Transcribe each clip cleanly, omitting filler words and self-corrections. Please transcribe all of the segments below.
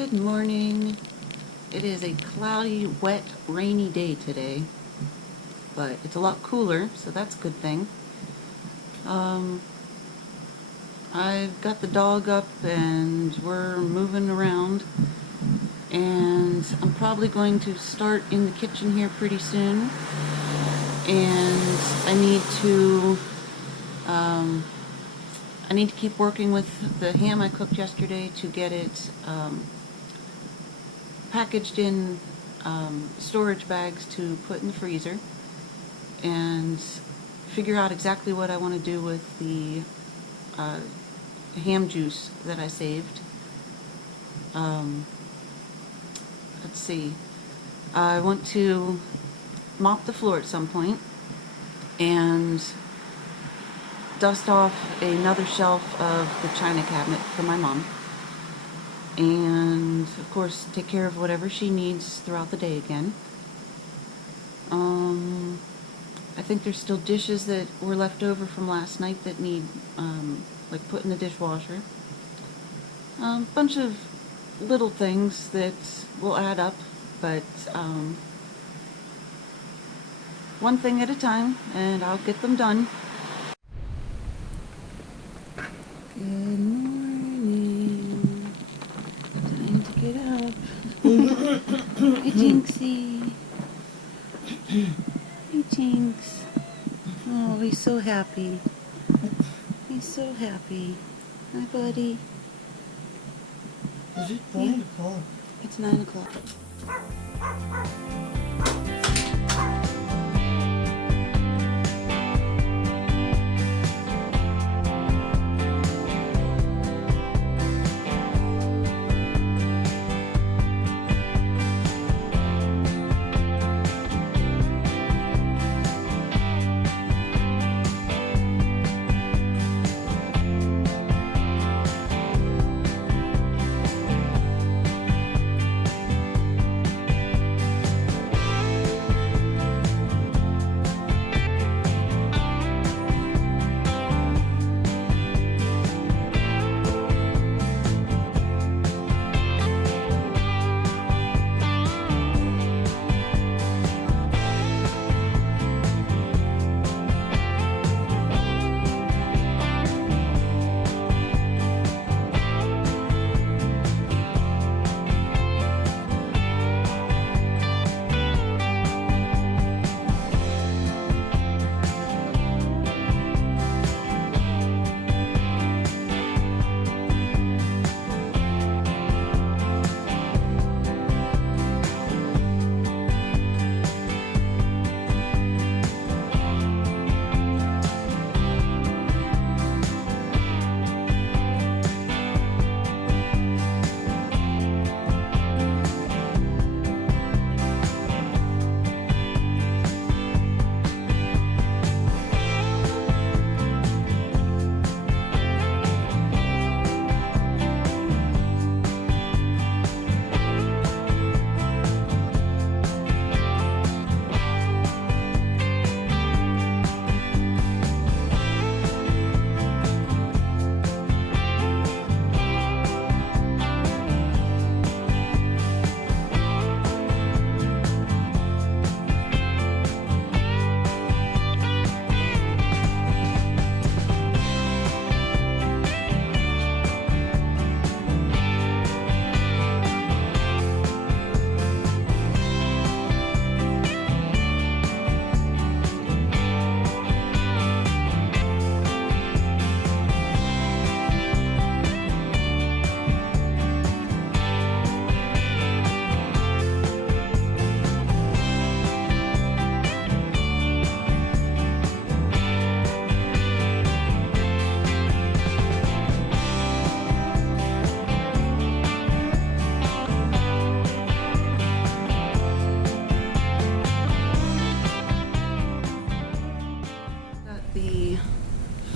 Good morning. It is a cloudy, wet, rainy day today, but it's a lot cooler, so that's a good thing. I've got the dog up and we're moving around, and I'm probably going to start in the kitchen here pretty soon, and I need to keep working with the ham I cooked yesterday to get it packaged in storage bags to put in the freezer, and figure out exactly what I want to do with the ham juice that I saved. Let's see. I want to mop the floor at some point and dust off another shelf of the china cabinet for my mom, and of course take care of whatever she needs throughout the day again. I think there's still dishes that were left over from last night that need like put in the dishwasher. Bunch of little things that will add up, but one thing at a time, and I'll get them done. Good morning. Time to get up. Hey, Jinxie. Hey, Jinx. Oh, he's so happy. He's so happy. Hi, buddy. Is it 9 o'clock? It's 9 o'clock.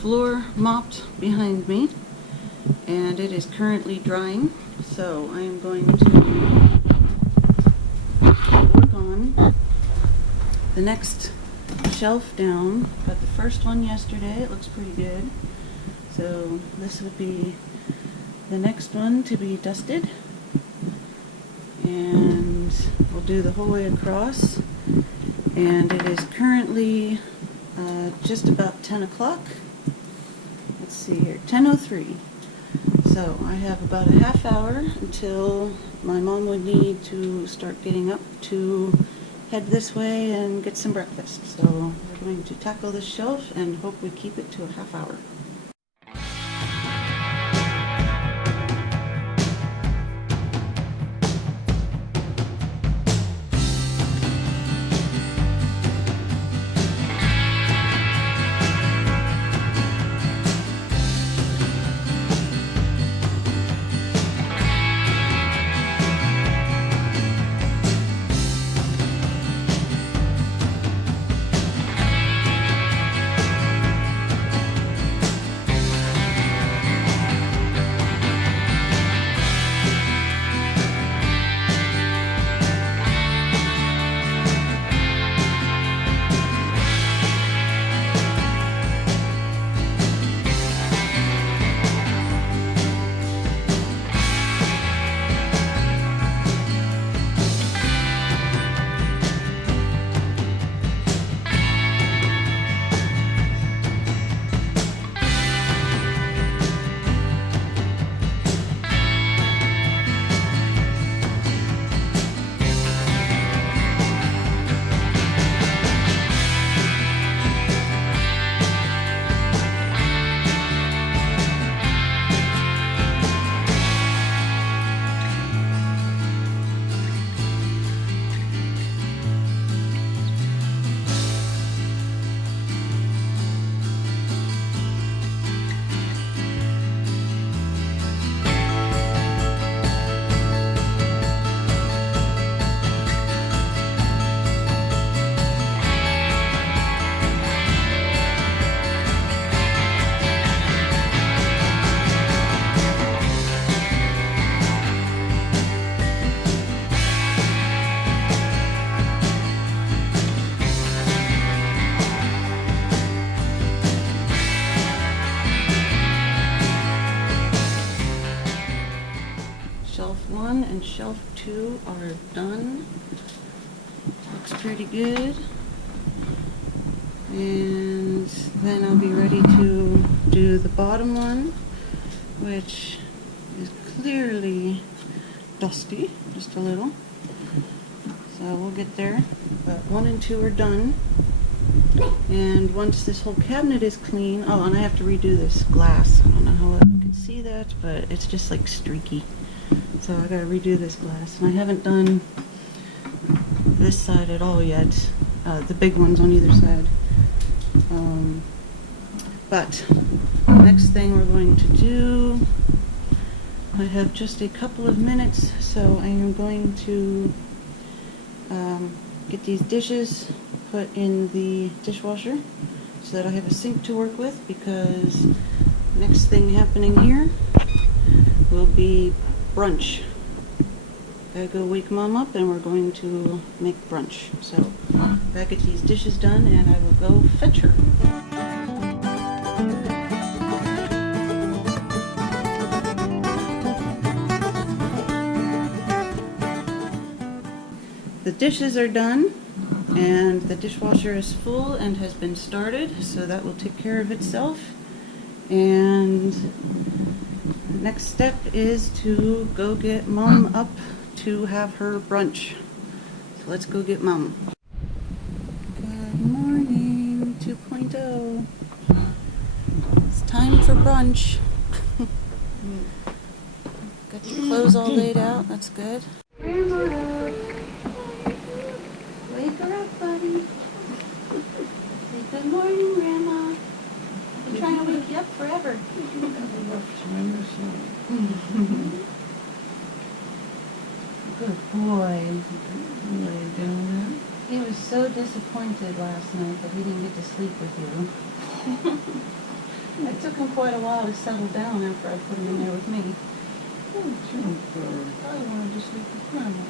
Floor mopped behind me, and it is currently drying, so I am going to work on the next shelf down. Got the first one yesterday. It looks pretty good, so this would be the next one to be dusted. and we'll do the whole way across. And it is currently just about 10 o'clock. Let's see here, 10:03. So I have about a half hour until my mom would need to start getting up to head this way and get some breakfast. So we're going to tackle this shelf and hope we keep it to a half hour. Shelf 1 and shelf 2 are done. Looks pretty good. And then I'll be ready to do the bottom one, which is clearly dusty, just a little. So we'll get there. But 1 and 2 are done. And once this whole cabinet is clean, oh, and I have to redo this glass. I don't know how you can see that, but it's just like streaky. So I gotta redo this glass. And I haven't done this side at all yet. The big ones on either side. But next thing we're going to do, I have just a couple of minutes, so I am going to get these dishes put in the dishwasher so that I have a sink to work with, because next thing happening here will be brunch. Gotta go wake Mom up and we're going to make brunch. So gotta get these dishes done and I will go fetch her. The dishes are done and the dishwasher is full and has been started, so that will take care of itself. And the next step is to go get Mom up to have her brunch. So let's go get Mom. Good morning, 2.0. It's time for brunch. Got your clothes all laid out, that's good. Grandma, wake her up, buddy. Say good morning, Grandma. I've been trying to wake you up forever. Good boy. Lay down there. He was so disappointed last night that he didn't get to sleep with you. It took him quite a while to settle down after I put him in there with me. Oh, Jumper. I wanted to sleep with Grandma.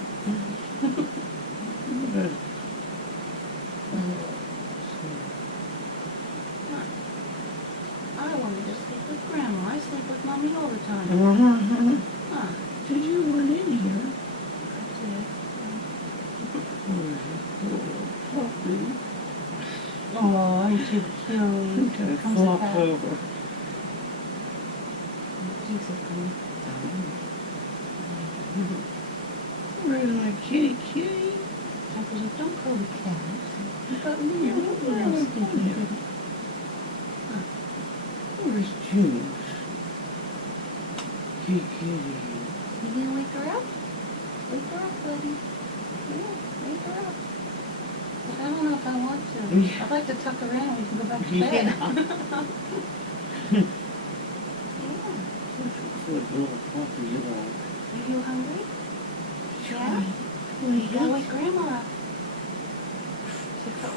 I wanted to sleep with Grandma. I sleep with Mommy all the time. Huh? Did you run in here? I Oh, aren't you cute? It Comes flops back. over. Jesus, honey. Where's my kitty kitty? Uncle, don't call the cat. But me, Yeah, where's Juice? Kitty kitty. You gonna wake her up? Wake her up, buddy. Yeah, wake her up. But I don't know if I want to. Yeah. I'd like to tuck her in and we can go back to Yeah. bed. Yeah. What little puppy you are. Are you hungry? Yeah? Well, You gotta wake Grandma up.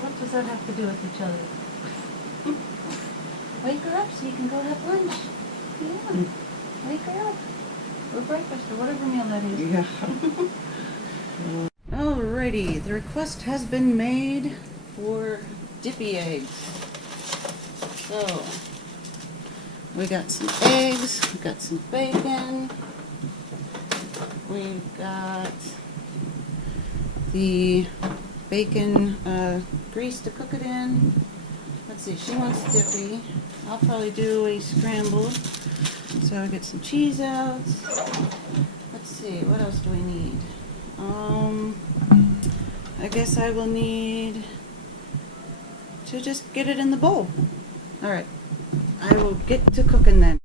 What does that have to do with each other? Wake her up so you can go have lunch. Yeah. Wake her up. Or breakfast or whatever meal that is. Yeah. Alrighty, the request has been made for dippy eggs. So, we got some eggs, we got some bacon, we've got the bacon grease to cook it in. Let's see, she wants dippy. I'll probably do a scramble. So I get some cheese out. Let's see, what else do we need? I guess I will need to just get it in the bowl. Alright, I will get to cooking then.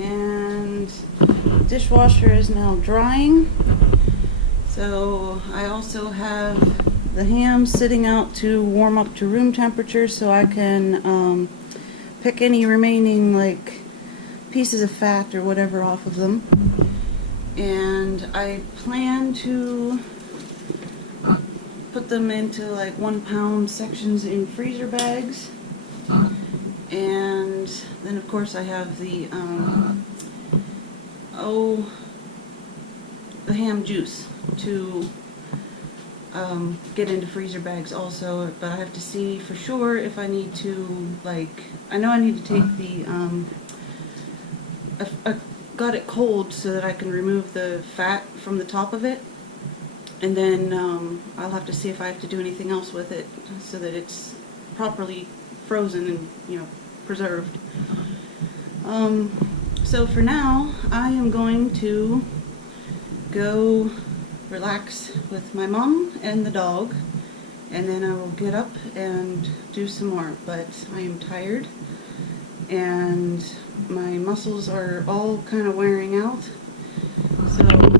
And dishwasher is now drying. So I also have the ham sitting out to warm up to room temperature so I can pick any remaining like pieces of fat or whatever off of them. And I plan to put them into like 1 pound sections in freezer bags. And then of course I have the ham juice to get into freezer bags also, but I have to see for sure if I need to, like, I know I need to take the I got it cold so that I can remove the fat from the top of it, and then I'll have to see if I have to do anything else with it so that it's properly frozen and, you know, preserved. So for now, I am going to go relax with my mom and the dog, and then I will get up and do some more. But I am tired and my muscles are all kind of wearing out, so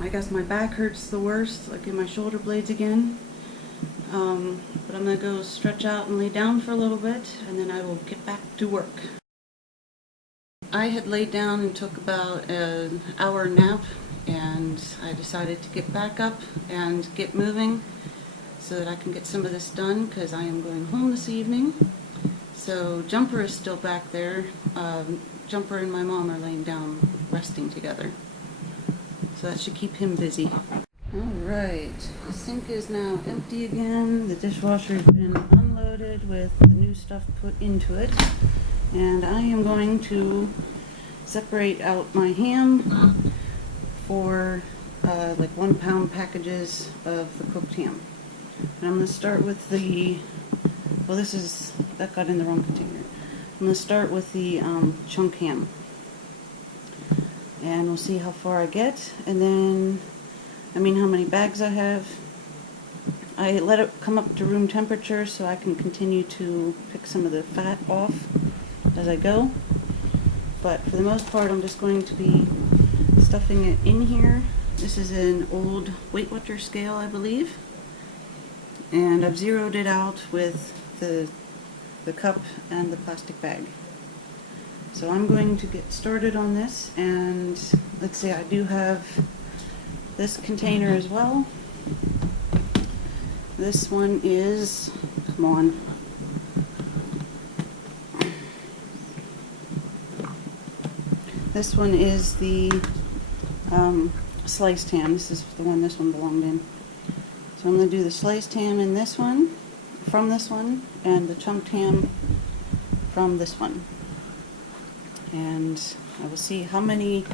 I guess my back hurts the worst, like in my shoulder blades again. But I'm gonna go stretch out and lay down for a little bit, and then I will get back to work. I had laid down and took about an hour nap, and I decided to get back up and get moving so that I can get some of this done, because I am going home this evening. So Jumper is still back there. Jumper and my mom are laying down resting together, so that should keep him busy. Alright, the sink is now empty again. The dishwasher has been unloaded with the new stuff put into it, and I am going to separate out my ham for like 1 pound packages of the cooked ham. And I'm going to start with the, well, that got in the wrong container. I'm going to start with the chunk ham, and we'll see how far I get, and then how many bags I have. I let it come up to room temperature so I can continue to pick some of the fat off as I go. But for the most part, I'm just going to be stuffing it in here. This is an old Weight Watcher scale, I believe, and I've zeroed it out with the cup and the plastic bag. So I'm going to get started on this, and let's see, I do have this container as well. This one is, come on. This one is the sliced ham. This is the one this one belonged in. So I'm going to do the sliced ham in this one, from this one, and the chunked ham from this one. And I will see how many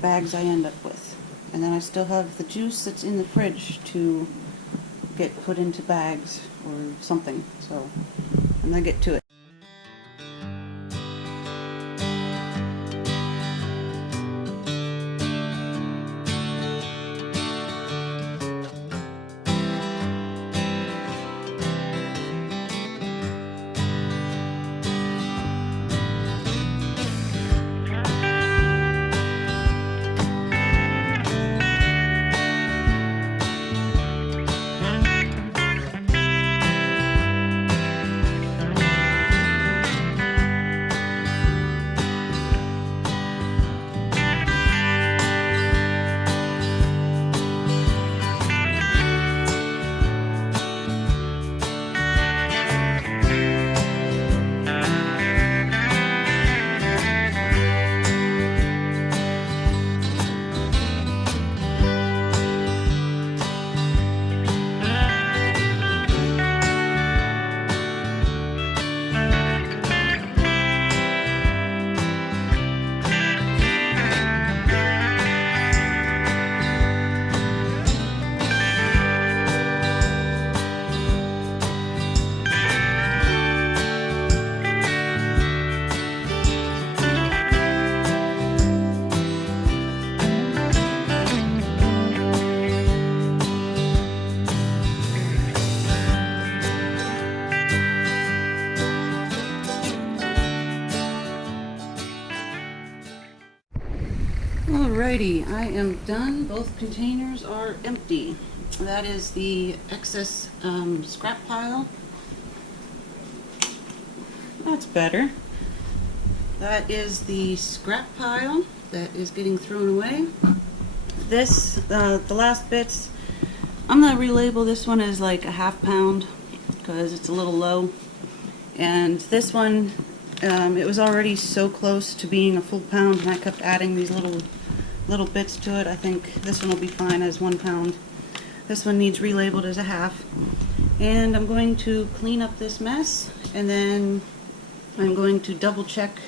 bags I end up with. And then I still have the juice that's in the fridge to get put into bags or something. So I'm going to get to it. Alrighty, I am done. Both containers are empty. That is the excess scrap pile. That's better. That is the scrap pile that is getting thrown away. This, the last bits, I'm gonna relabel this one as like a ½ pound because it's a little low. And this one, it was already so close to being a full pound, and I kept adding these little bits to it. I think this one will be fine as 1 pound. This one needs relabeled as a half. And I'm going to clean up this mess, and then I'm going to double check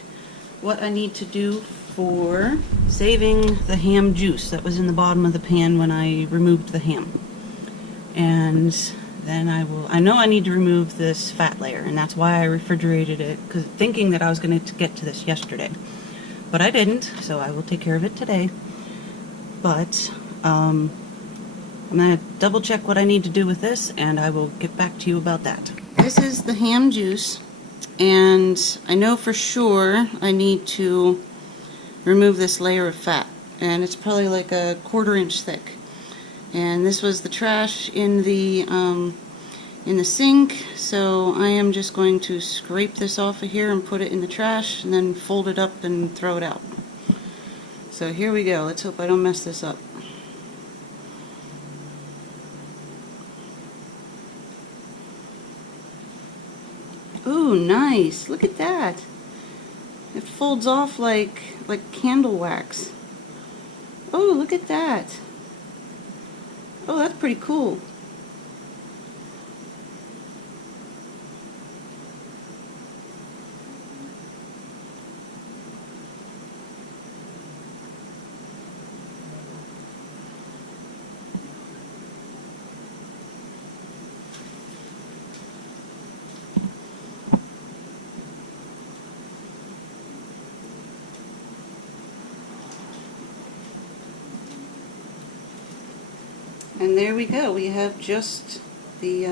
what I need to do for saving the ham juice that was in the bottom of the pan when I removed the ham. And then I know I need to remove this fat layer, and that's why I refrigerated it, because thinking that I was going to get to this yesterday. But I didn't, so I will take care of it today. But I'm going to double check what I need to do with this, and I will get back to you about that. This is the ham juice, and I know for sure I need to remove this layer of fat, and it's probably like a 1/4 inch thick. And this was the trash in the sink, so I am just going to scrape this off of here and put it in the trash, and then fold it up and throw it out. So here we go. Let's hope I don't mess this up. Ooh, nice. Look at that. It folds off like candle wax. Oh, look at that. Oh, that's pretty cool. And there we go. We have just the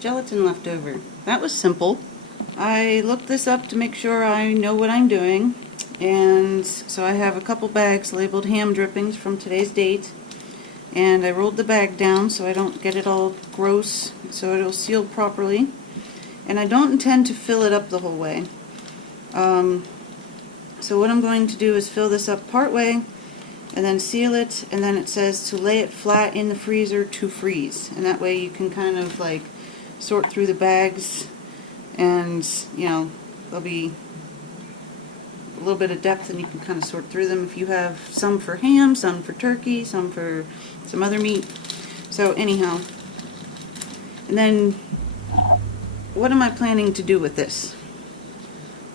gelatin left over. That was simple. I looked this up to make sure I know what I'm doing. And so I have a couple bags labeled ham drippings from today's date. And I rolled the bag down so I don't get it all gross, so it'll seal properly. And I don't intend to fill it up the whole way. So what I'm going to do is fill this up part way, and then seal it, and then it says to lay it flat in the freezer to freeze. And that way you can kind of like sort through the bags, and you know, there'll be a little bit of depth and you can kind of sort through them if you have some for ham, some for turkey, some for some other meat. So anyhow, and then what am I planning to do with this?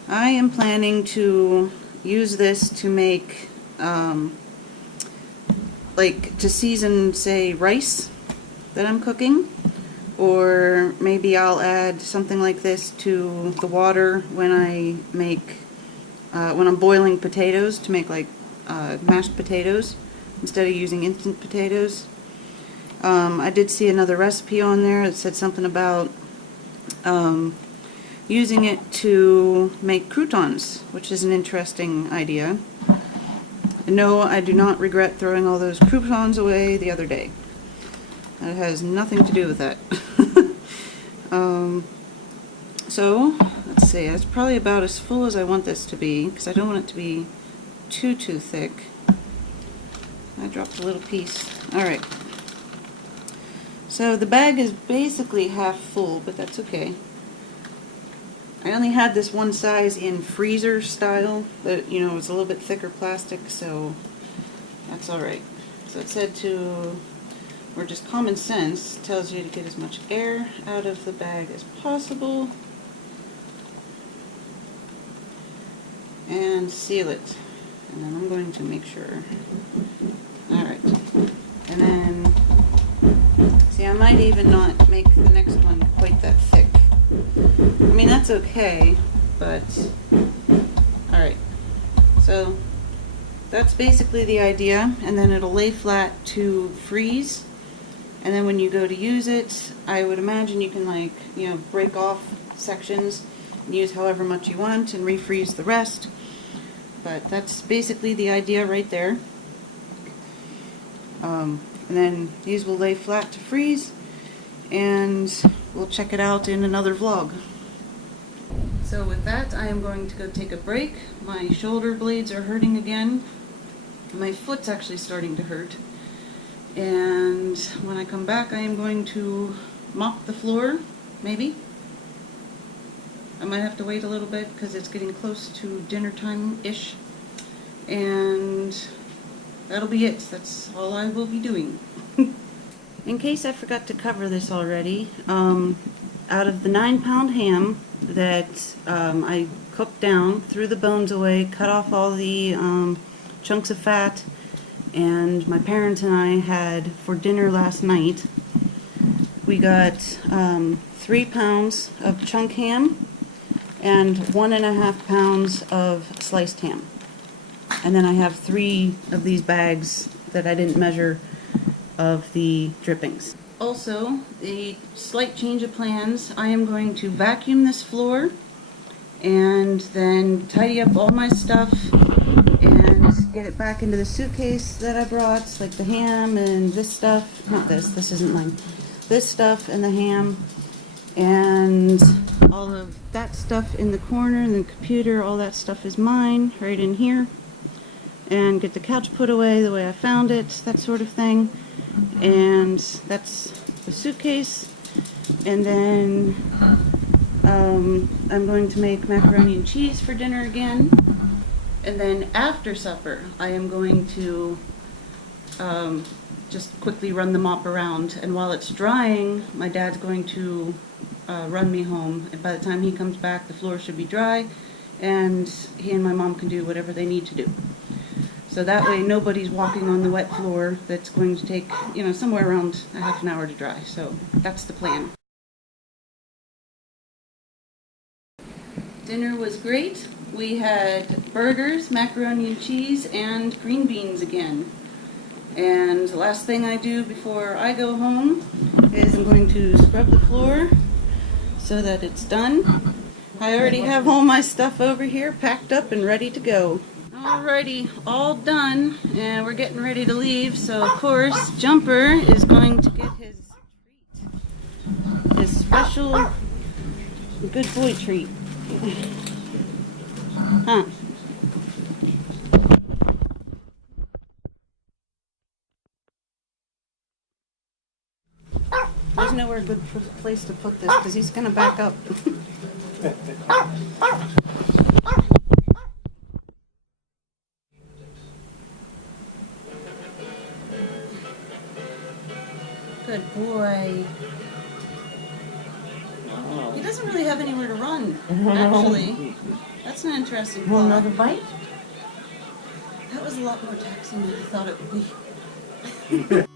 I am planning to use this to make like to season, say, rice that I'm cooking, or maybe I'll add something like this to the water when I make when I'm boiling potatoes to make like mashed potatoes instead of using instant potatoes. I did see another recipe on there that said something about using it to make croutons, which is an interesting idea. No, I do not regret throwing all those croutons away the other day. That has nothing to do with that. So, let's see, it's probably about as full as I want this to be, because I don't want it to be too thick. I dropped a little piece. Alright. So the bag is basically half full, but that's okay. I only had this one size in freezer style, but you know, it's a little bit thicker plastic, so that's alright. So it said to, or just common sense tells you to get as much air out of the bag as possible and seal it. And then I'm going to make sure. Alright. And then, see, I might even not make the next one quite that thick. I mean, that's okay, but alright. So that's basically the idea, and then it'll lay flat to freeze, and then when you go to use it, I would imagine you can, like, you know, break off sections and use however much you want and refreeze the rest. But that's basically the idea right there. And then these will lay flat to freeze, and we'll check it out in another vlog. So with that, I am going to go take a break. My shoulder blades are hurting again. My foot's actually starting to hurt. And when I come back, I am going to mop the floor, maybe. I might have to wait a little bit because it's getting close to dinner time-ish. And that'll be it. That's all I will be doing. In case I forgot to cover this already, out of the 9-pound ham that I cooked down, threw the bones away, cut off all the chunks of fat, and my parents and I had for dinner last night, we got 3 pounds of chunk ham and 1.5 pounds of sliced ham. And then I have 3 of these bags that I didn't measure of the drippings. Also, a slight change of plans. I am going to vacuum this floor and then tidy up all my stuff and get it back into the suitcase that I brought, like the ham and this stuff. Not this, this isn't mine. This stuff and the ham and all of that stuff in the corner, and the computer, all that stuff is mine, right in here. And get the couch put away the way I found it, that sort of thing. And that's the suitcase. And then I'm going to make macaroni and cheese for dinner again. And then after supper, I am going to just quickly run the mop around. And while it's drying, my dad's going to run me home. And by the time he comes back, the floor should be dry, and he and my mom can do whatever they need to do. So that way nobody's walking on the wet floor. That's going to take, somewhere around a half an hour to dry. So that's the plan. Dinner was great. We had burgers, macaroni and cheese, and green beans again. And the last thing I do before I go home is I'm going to scrub the floor so that it's done. I already have all my stuff over here packed up and ready to go. Alrighty, all done, and we're getting ready to leave. So of course, Jumper is going to get his treat, his special good boy treat. Huh? There's nowhere good place to put this because he's gonna back up. Good boy. Wow. He doesn't really have anywhere to run, actually. That's an interesting thought. Want another bite? That was a lot more taxing than I thought it would be.